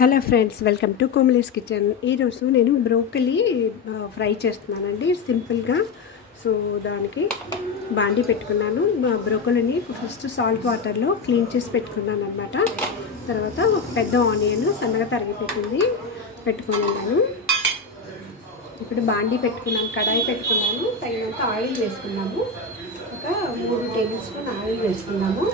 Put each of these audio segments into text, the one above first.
Hello friends, welcome to Komali's kitchen. ఈరోజు నేను broccoli fry చేస్తున్నానండి సింపుల్గా. సో దానికి బాండీ పెట్టుకున్నాను. బ్రోకలీని ఫస్ట్ సాల్ట్ వాటర్లో క్లీన్ చేసి పెట్టుకున్నాను అనమాట. తర్వాత ఒక పెద్ద ఆనియన్ సన్నగా తరిగి పెట్టుకున్నాను. ఇప్పుడు బాండీ పెట్టుకున్నాను, కడాయి పెట్టుకున్నాను. తగినంత ఆయిల్ వేసుకున్నాము. ఒక 3 టేబుల్ స్పూన్ ఆయిల్ వేసుకున్నాము.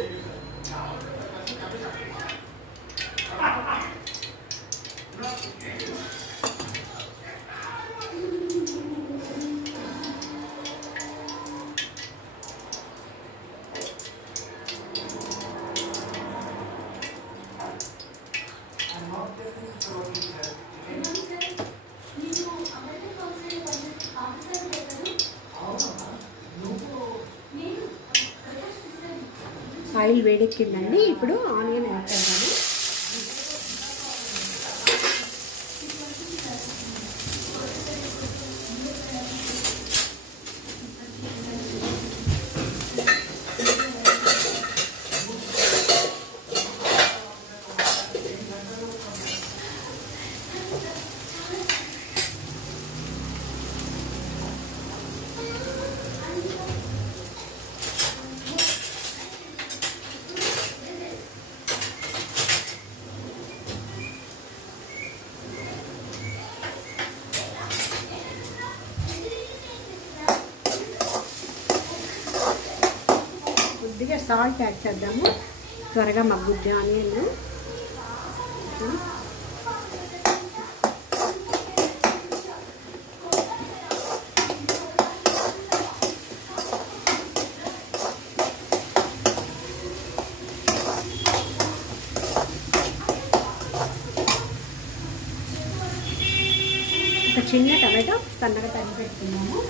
ఆయిల్ వేడెక్కిందండి. ఇప్పుడు ఆనియన్ యాడ్ చేద్దాము. కొద్దిగా సాల్ట్ యాడ్ చేద్దాము, త్వరగా మగ్గుద్ది ఆనియన్. ఒక చిన్న టమాటో సన్నగా తరిగి పెట్టుకున్నాము.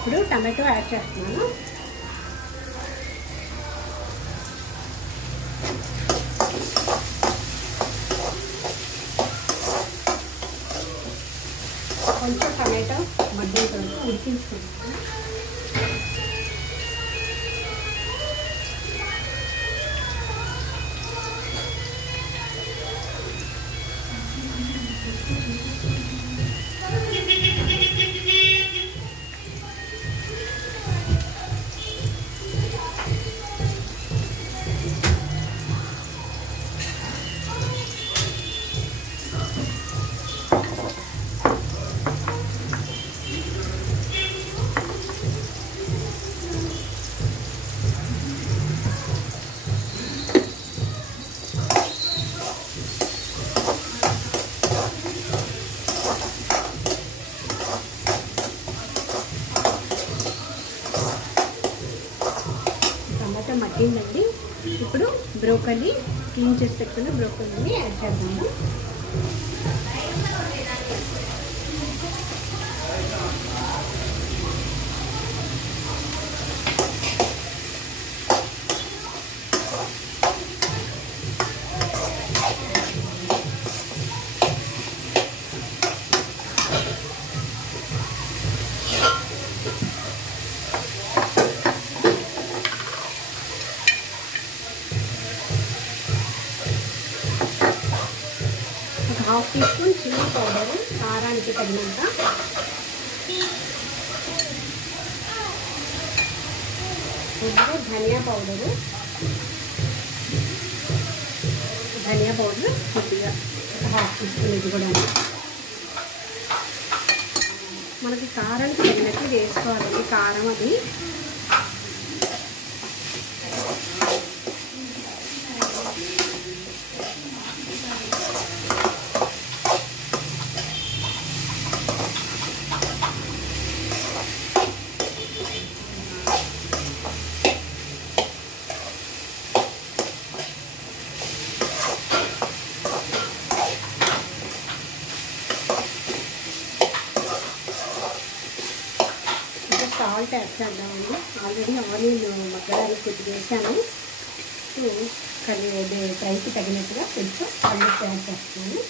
ఇప్పుడు టమాటో యాడ్ చేస్తున్నాను. కొంచెం టమాటో మగ్గేంత వరకు ఉడికించుకుంటాను. మగ్గిందండి. ఇప్పుడు బ్రోకలీ క్లీన్ చేసి పెట్టుకున్న బ్రోకలీని యాడ్ చేద్దాము. Half teaspoon chilli powder కారానికి తగినంత, కొద్దిగా ధనియా పౌడరు కొద్దిగా హాఫ్ టీ స్పూన్. ఇది కూడా మనకి కారానికి తగినట్టు వేసుకోవాలండి కారం. అది సాల్ట్ యాడ్ చేద్దామండి. ఆల్రెడీ ఆనియన్ మగ్గడానికి కొద్దిగా వేసాను. సో ఫ్రైకి తగినట్టుగా కొంచెం సాల్ట్ యాడ్ చేస్తున్నాను.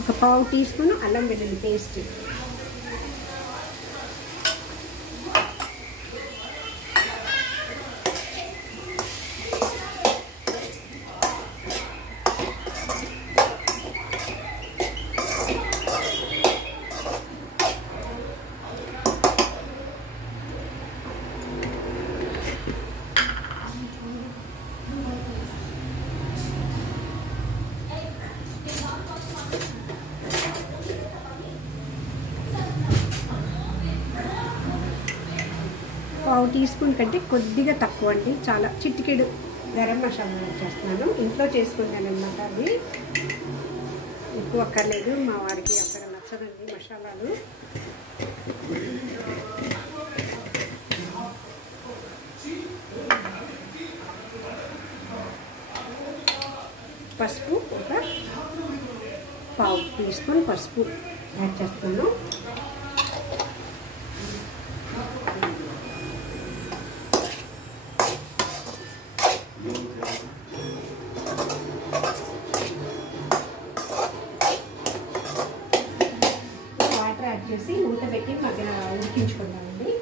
ఒక పావు టీ స్పూన్ అల్లం వెల్లుల్లి పేస్ట్, పావు టీ స్పూన్ కంటే కొద్దిగా తక్కువ అండి, చాలా చిటికెడు గరం మసాలా యాడ్ చేస్తున్నాను. ఇంట్లో చేసుకున్నాను అన్నమాట. అది ఎక్కువ అక్కర్లేదు, మా వారికి అక్కడ నచ్చదండి మసాలాలు. పసుపు ఒక పావు టీ స్పూన్ పసుపు యాడ్ చేస్తున్నాను. వాటర్ యాడ్ చేసి మూత పెట్టి మధ్య ఉడికించుకుందామండి.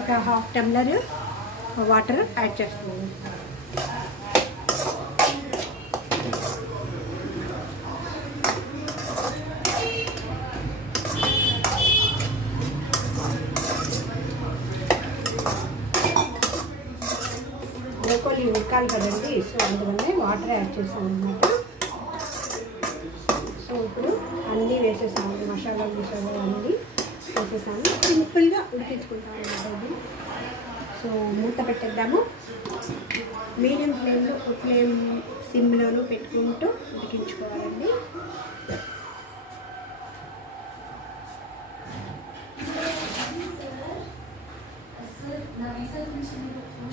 ఒక హాఫ్ టమ్లర్ వాటర్ యాడ్ చేస్తున్నాను. బ్రోకోలీ ఉడకాలి కదండి, సో అందువల్లే వాటర్ యాడ్ చేసాను అనమాట. సో ఇప్పుడు అన్నీ వేసేసాము, మసాలాలు అన్నీ వేసేసాము. సింపుల్గా ఉడికించుకుంటాము అన్నమాట. సో మూత పెట్టేద్దాము. మీడియం ఫ్లేమ్ సిమ్లోనూ పెట్టుకుంటూ ఉడికించుకోవాలండి.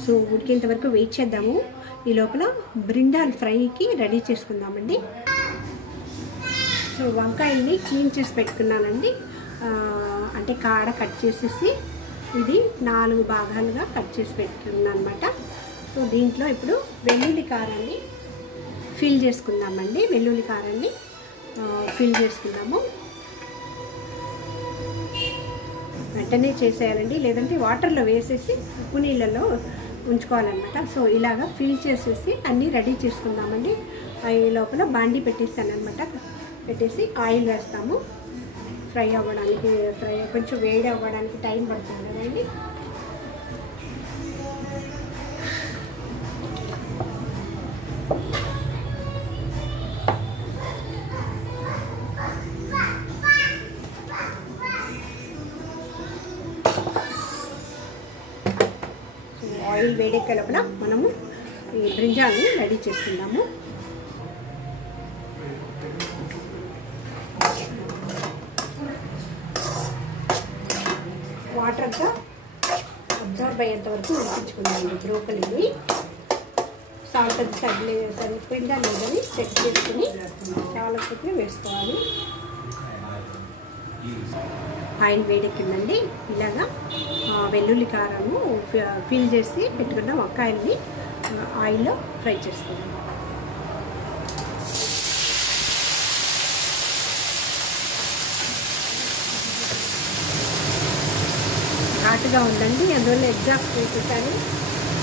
సో ఉడికేంత వరకు వెయిట్ చేద్దాము. ఈ లోపల బ్రింజాల్ ఫ్రైకి రెడీ చేసుకుందామండి. సో వంకాయల్ని క్లీన్ చేసి పెట్టుకున్నానండి. అంటే కాడ కట్ చేసేసి ఇది 4 భాగాలుగా కట్ చేసి పెట్టుకున్నాను అనమాట. సో దీంట్లో ఇప్పుడు వెల్లుల్లి కారాన్ని ఫిల్ చేసుకుందామండి. వెల్లుల్లి కారాన్ని ఫిల్ చేసుకుందాము. వెంటనే చేసేయాలండి, లేదంటే వాటర్లో వేసేసి ఉప్పు నీళ్ళలో ఉంచుకోవాలన్నమాట. సో ఇలాగా ఫిల్ చేసేసి అన్నీ రెడీ చేసుకుందామండి. ఈ లోపల బాండీ పెట్టేస్తాను అనమాట. పెట్టేసి ఆయిల్ వేస్తాము. ఫ్రై కొంచెం వేడి అవ్వడానికి టైం పడుతుంది కదండి. ఆయిల్ వేడెక్కే లోపల మనము ఈ బ్రింజాల్ని రెడీ చేసుకుందాము. వాటర్ అంతా అబ్జర్వ్ అయ్యేంత వరకు ఉడికించుకుందామండి. బ్రోకలీని సాల్ట్ అది సరిపోయిందా లేదని చెక్ చేసుకుని చాలా కొద్దిగా వేసుకోవాలి. ఆయిల్ వేడెక్కిందండి. ఇలాగా వెల్లుల్లి కారము ఫిల్ చేసి పెట్టుకున్న వంకాయల్ని ఆయిల్లో ఫ్రై చేసుకుందాం. ఘాటుగా ఉందండి, అందువల్ల ఎగ్జాస్ట్ వేసేసాను.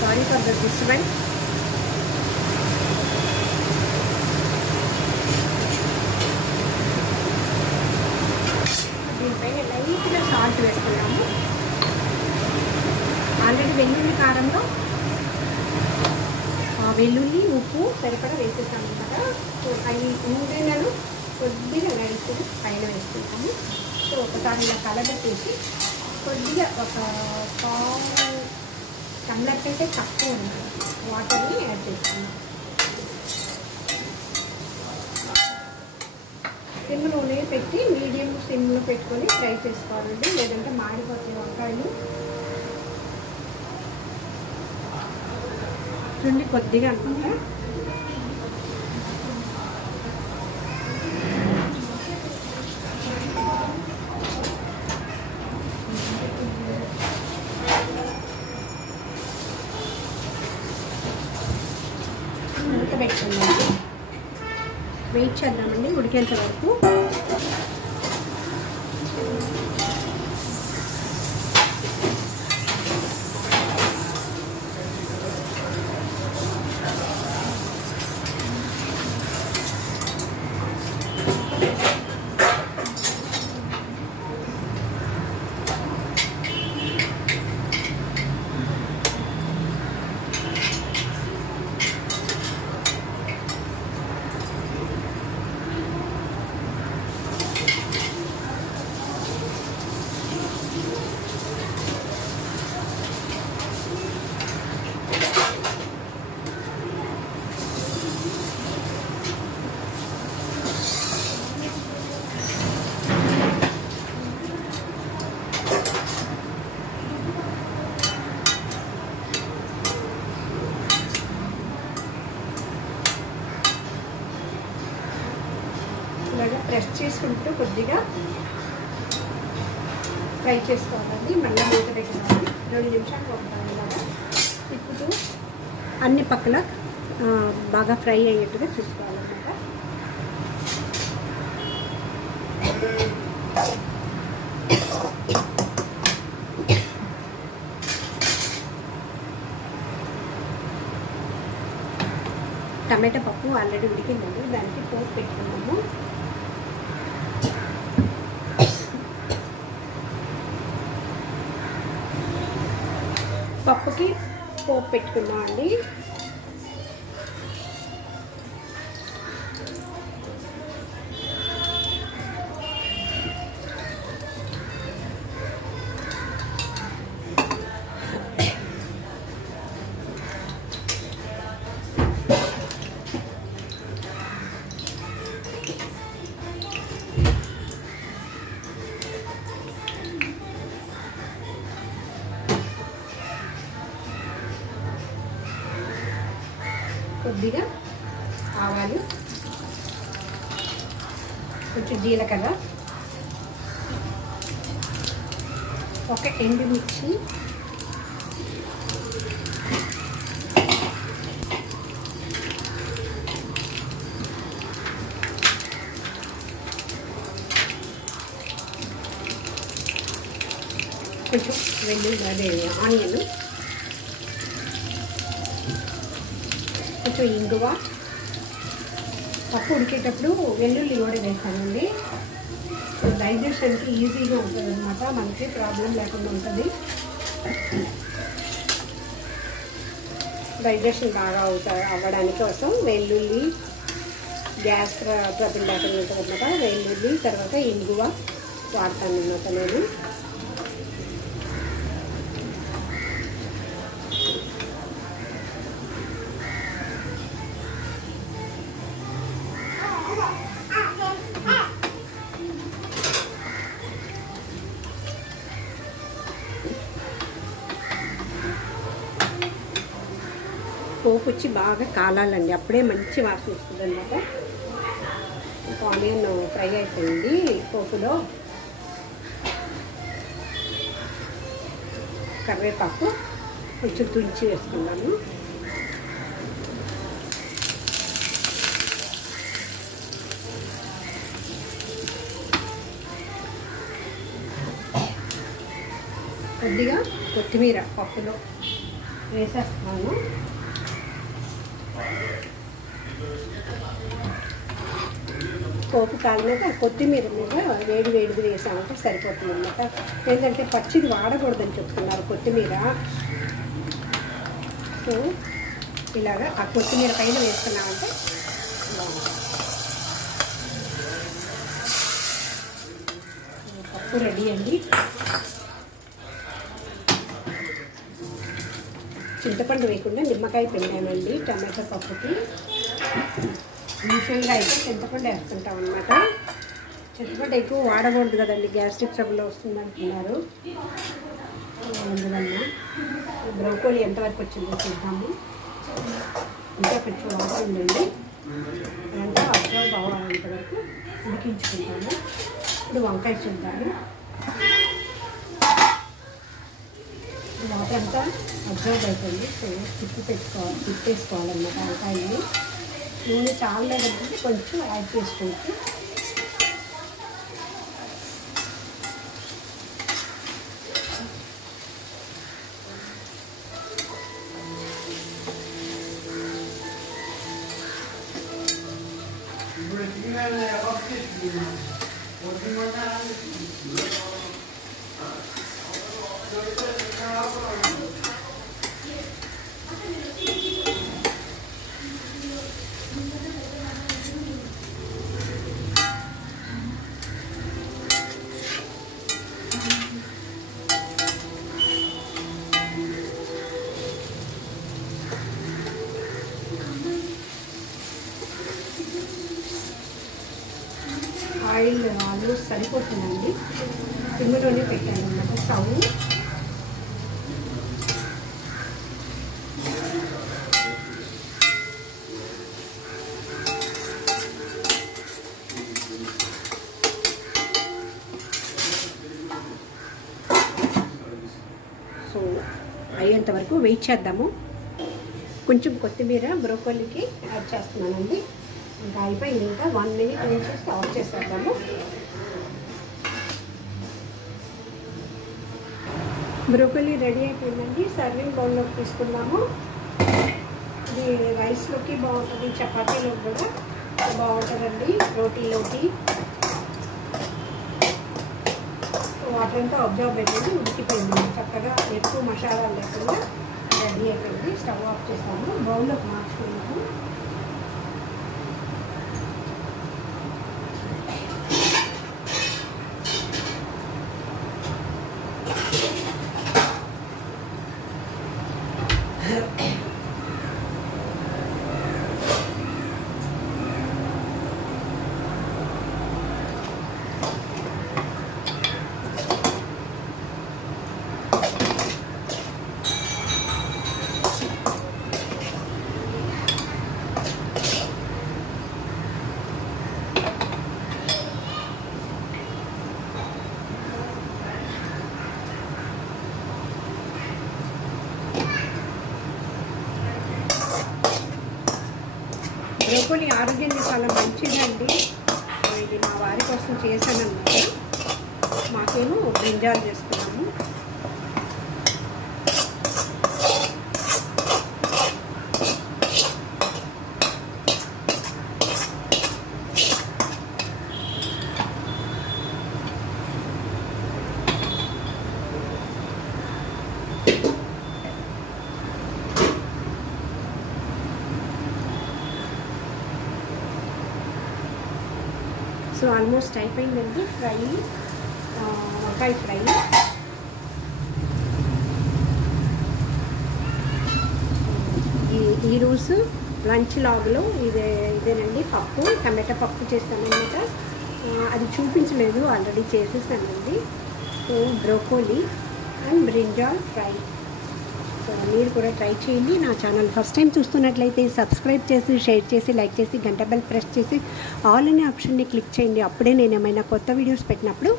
Sorry for the disturbance. దీనిపైన లైట్గా సాల్ట్ వేసుకున్నాము. ఆల్రెడీ వెల్లుల్లి కారంలో వెల్లుల్లి ఉప్పు సరిపడా వేసేసాము కదా. సో అవి ఇంగ్రీడియంట్లను కొద్దిగా నడిచి పైన వేసుకుంటాము. సో ఒకసారి ఇలా కలబెట్టేసి కొద్దిగా ఒక టమ్లర్ కంటే తక్కువ వాటర్ని యాడ్ చేస్తాము. సిమ్లోనే పెట్టి మీడియం సిమ్లో పెట్టుకొని ఫ్రై చేసుకోవాలండి, లేదంటే మాడిపోతాయి వంకాయలు. చూడండి కొద్దిగా అనమాట. మూత పెట్టుకున్నాము, వెయిట్ చేద్దామండి ఉడికేంత వరకు. ఇలాగా ప్రెస్ చేసుకుంటూ కొద్దిగా ఫ్రై చేసుకోవాలండి. మళ్ళీ మూత పెట్టుకోవాలి. 2 నిమిషాలు పోతాం. ఇలాగా తిప్పుతూ అన్ని పక్కల బాగా ఫ్రై అయ్యేట్టుగా చూసుకోవాలన్నమాట. టమాటా పప్పు ఆల్రెడీ ఉడికిందండి, దానికి పోపు పెట్టుకున్నాము. పప్పుకి పోపు పెట్టుకున్నామండి. కొద్దిగా ఆవాలు, కొంచెం జీలకర్ర, ఒక ఎండుమిర్చి, కొంచెం వెల్లుల్లి ఆనియన్, కొంచెం ఇంగువ. పప్పు ఉడికేటప్పుడు వెల్లుల్లి కూడా వేసానండి. డైజెషన్కి ఈజీగా ఉంటుంది అనమాట, మనకి ప్రాబ్లం లేకుండా ఉంటుంది. డైజెషన్ బాగా అవ్వడానికి కోసం వెల్లుల్లి గ్యాస్ ప్రాబ్లం లేకుండా ఉంటుంది అనమాట. వెల్లుల్లి తర్వాత ఇంగువ వాడతాను అనమాట నేను. పోపు వచ్చి బాగా కాలాలండి, అప్పుడే మంచి వాసన వస్తుంది అన్నమాట. ఆనియన్ ఫ్రై అయిపోయింది పోపులో. కరివేపాకు కొంచెం తుంచి వేసుకున్నాను. కొద్దిగా కొత్తిమీర పప్పులో వేసేస్తున్నాను. పోపు కాలినాక కొత్తిమీర మీద వేడిది వేసామంటే సరిపోతుంది అన్నమాట. ఏంటంటే పచ్చిది వాడకూడదని చెప్తున్నారు కొత్తిమీర. సో ఇలాగా ఆ కొత్తిమీర పైన వేస్తున్నామంటే పప్పు రెడీ అండి. చింతపండు వేయకుండా నిమ్మకాయ పిండానండి టమాటా పప్పుకి. యూజువల్గా అయితే చింతపండు వేస్తుంటాం అన్నమాట. చింతపండు ఎక్కువ వాడకూడదు కదండి, గ్యాస్ట్రిక్ ట్రబుల్ వస్తుంది అంటున్నారు. అందువల్ల బ్రోకోలీ ఎంతవరకు వచ్చిందో చూద్దాము. ఇంకా కొంచెం వాటర్ ఉందండి, అదంతా అబ్జర్వ్ అవ్వాలంతవరకు ఉడికించుకుంటాము. ఇప్పుడు వంకాయ చూద్దాము. వాటర్ అంతా అబ్జర్వ్ అవుతుంది. సో తిప్పేసుకోవాలన్నమాట వంకాయని. నూనె చాలా లేదంటే కొంచెం యాడ్ చేసుకోవచ్చు. ఆయిల్ ఆల్మోస్ట్ సరిపోతుందండి. సిమ్లోనే పెట్టాను అన్నమాట స్టవ్. సో అయ్యేంత వరకు వెయిట్ చేద్దాము. కొంచెం కొత్తిమీర బ్రోకోలీకి యాడ్ చేస్తున్నానండి. ఇంకా అయిపోయింది. ఇంకా 1 minute వేసేసి ఆఫ్ చేసేద్దాము. బ్రోకోలీ రెడీ అయిపోయిందండి. సర్వింగ్ బౌల్లోకి తీసుకున్నాము. ఇది రైస్లోకి బాగుంటుంది, చపాతీలోకి కూడా బాగుంటుందండి, రోటీలోకి. వాటర్ అంతా అబ్జర్వ్ అయిపోయింది, ఉడికిపోయింది చక్కగా. ఎక్కువ మసాలాలు లేకుండా రెడీ అయిపోయింది. స్టవ్ ఆఫ్ చేస్తాము. బౌల్లోకి మార్చుకున్నాము. బ్రోకోలీ ఆరోగ్యానికి చాలా మంచిదండి. ఇది మా వారి కోసం చేశానన్నమాట. మాకేమో బ్రింజాల్ చేసుకున్నాము. సో ఆల్మోస్ట్ అయిపోయిందండి ఫ్రై, వంకాయ ఫ్రై. ఈరోజు లంచ్ లాగ్లో ఇదేనండి పప్పు, టమాటా పప్పు చేస్తానన్నమాట. అది చూపించలేదు, ఆల్రెడీ చేసేసానండి. So broccoli and brinjal fry. So మీరు కూడా ట్రై చేయండి. నా ఛానల్ ఫస్ట్ టైం చూస్తున్నట్లయితే సబ్స్క్రైబ్ చేసి, షేర్ చేసి, లైక్ చేసి, గంట బెల్ ప్రెస్ చేసి ఆల్ అనే ఆప్షన్ని క్లిక్ చేయండి. అప్పుడే నేను ఏమైనా కొత్త వీడియోస్ పెట్టినప్పుడు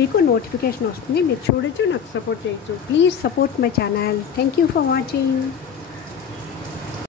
మీకు నోటిఫికేషన్ వస్తుంది. మీరు చూడొచ్చు, నాకు సపోర్ట్ చేయొచ్చు. Please support my channel. Thank you for watching.